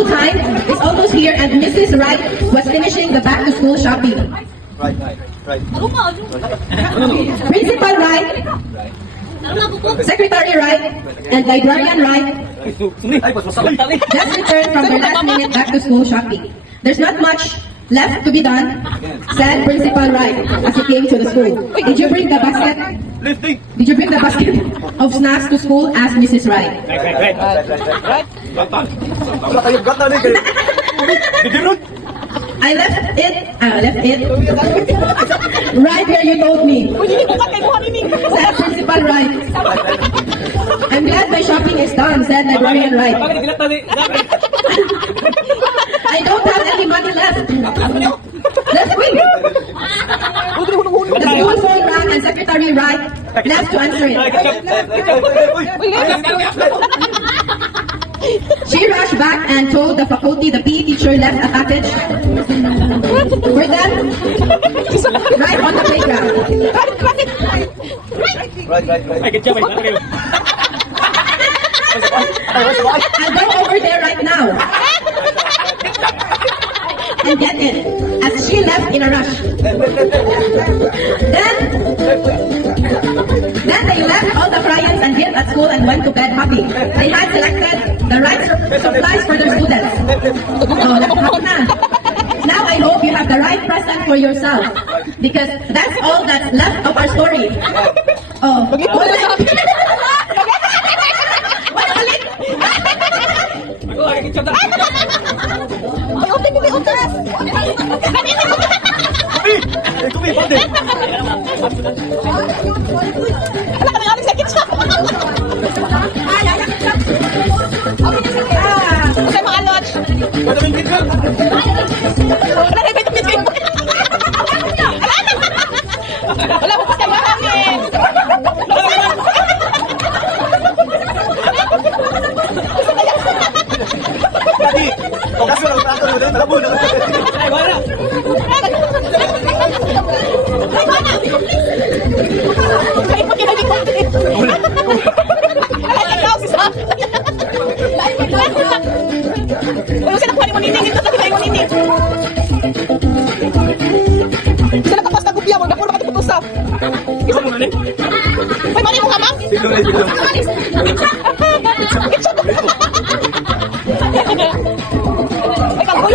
school time is almost here and Mrs. Wright was finishing the back-to-school shopping. Right. Principal Wright, Secretary Wright, and Librarian Wright just returned from their last-minute back-to-school shopping. There's not much left to be done, said Principal Wright as he came to the school. Did you bring the basket? Did you bring the basket of snacks to school? Asked Mrs. Wright. I left it right where you told me, said Principal Wright. I'm glad my shopping is done, said Librarian Wright. I don't have any money left. Let's win. The school phone rang and Secretary Wright left to answer it. She rushed back and told the faculty the PE teacher left a package for them right on the playground. I'll go over there right now and get it, as she left in a rush. Then they left all the Frians and Git at school and went to bed happy. They had selected the right supplies for their students. Now I hope you have the right present for yourself, because that's all that's left of our story.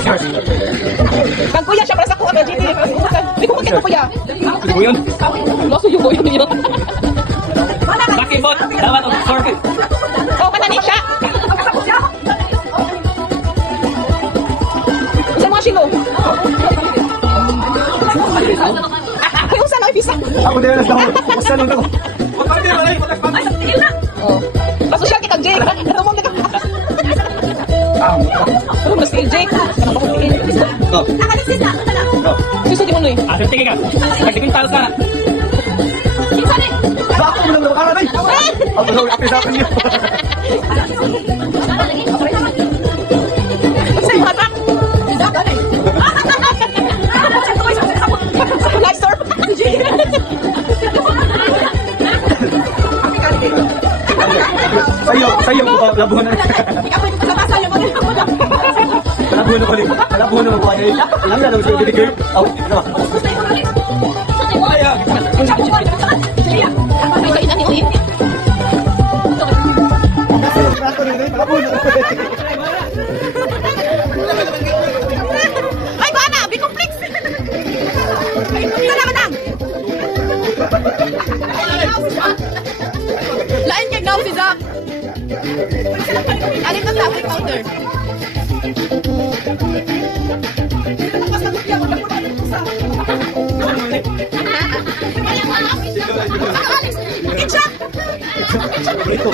Kang kuya siya para sa kuha ka GT. Di ko makita kuya. Yun. Loso yung kuya niya. Bakit bot? Dapat ang sorry. Oh, kananin siya. Sa mga silo. Ay, usan na ibisa. Ako din na basta lang ako. Oh. Pasosyal kita, Jake. Natumong na ka. Pero mas kay Jake. Susunod mo nun eh. Asal tingin ka. Pagdikin talo ka. Bakit mo lang nakakala na Ako daw yung sa akin niyo. Say mata. Nice sir. Sayo, labuhan na. Labuhan na magkuha niya. Alam na daw siya yung girl. Oh, ano? Ay, bana! Bicomplix! Sana matang! Lain kay daw si Zach! Alin ka sa counter? Ito!